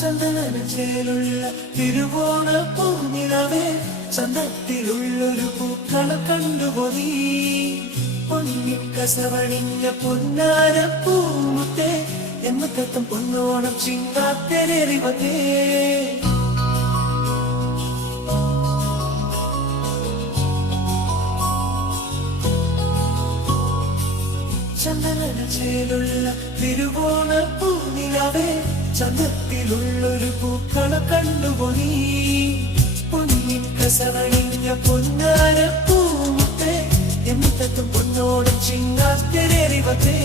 ചന്ദനച്ചേലുള്ള തിരുവോണ പൂനിലവേ ചന്തത്തിലുള്ളൊരു പൂക്കള കണ്ടുപോയി പൊന്നിക്കസവണിഞ്ഞ പൊന്നാര പൂമുത്തേ എന്നത്തം പൊന്നോണം ചിങ്ങാത്തെരറിവതേ ചന്ദനച്ചേലുള്ള തിരുവോണ പൂനിലവേ ചന്തത്തിലുള്ളൊരു പൂക്കള കണ്ടുപോയി പൊന്നിക്കസവണിഞ്ഞ പൊന്നാര പൂമുത്തേ എന്നത്തം പൊന്നോണം ചിങ്ങാത്തെരറിവതേ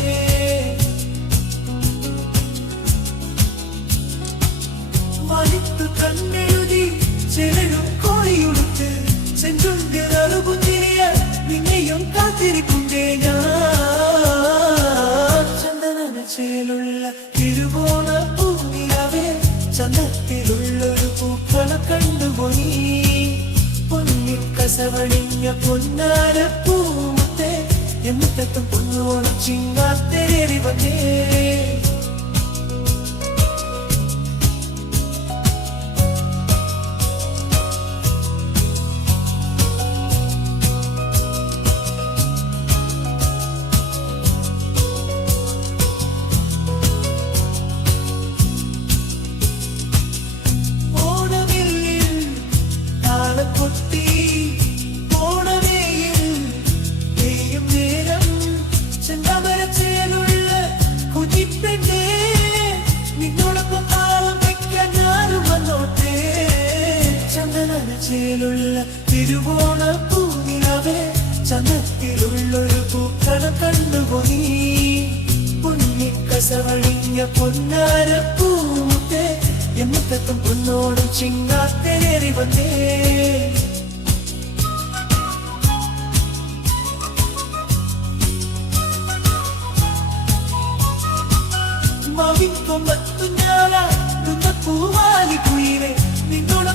മണിത്തു കണ്ണെഴുതി ചിലരും കോഴിയുടുത്ത് ചെഞ്ചുണ്ടിറകുതിരിയ നിന്നെയും കാത്തിരിക്കുണ്ടേ ഞാൻ ചന്ദനച്ചേലുള്ള തിരുവോണ പൂനിലവേ ചന്തത്തിലുള്ളൊരു പൂക്കള കണ്ടുപോയി പൊന്നിക്കസവണിഞ്ഞ പൊന്നാര പൂമുത്തേ എന്നത്തം പൊന്നോണം ചിങ്ങാത്തെരറിവതേ ചന്ദനച്ചേലുള്ള തിരുവോണ പൂനിലവേ ചന്തത്തിലുള്ളൊരു പൂക്കള കണ്ടുപോയി പൊന്നിക്കസവണിഞ്ഞ പൊന്നാര പൂമുത്തേ എന്നത്തം പൊന്നോടും ചിങ്ങാത്തെരറിവതേ മാവിക്കൊമ്പത്തു ഞാനാ പൂവാലി കുയിലേ നിന്നോട്